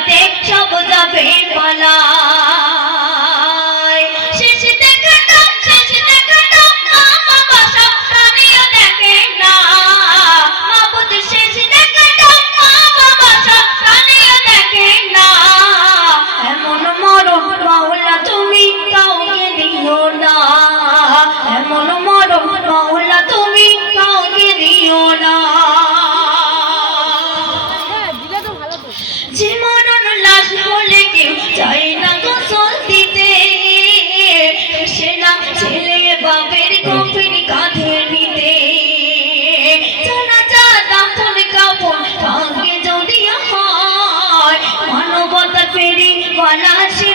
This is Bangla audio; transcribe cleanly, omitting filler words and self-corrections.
দুনিয়াতে সব যাবে পালায়। শেষ দেখাটা মা বাবা সব প্রাণীও দেখে না, মাবুদ শেষ দেখাটা মা বাবা সব প্রাণীও দেখে না। এমন মরণ মাওলা তুমি কাউকে দিও না, এমন মরণ মাওলা তুমি কাউকে দিও না। যে মরণ লাশ বলে কেউ চায় না গোসল দিতে, সে না ছেলে বাপের কফিন কাঁধে নিতে। জানাজা দাফন কাফন ভাগ্যে যদি হয়, মানবতা ফেরি ওয়ালা সে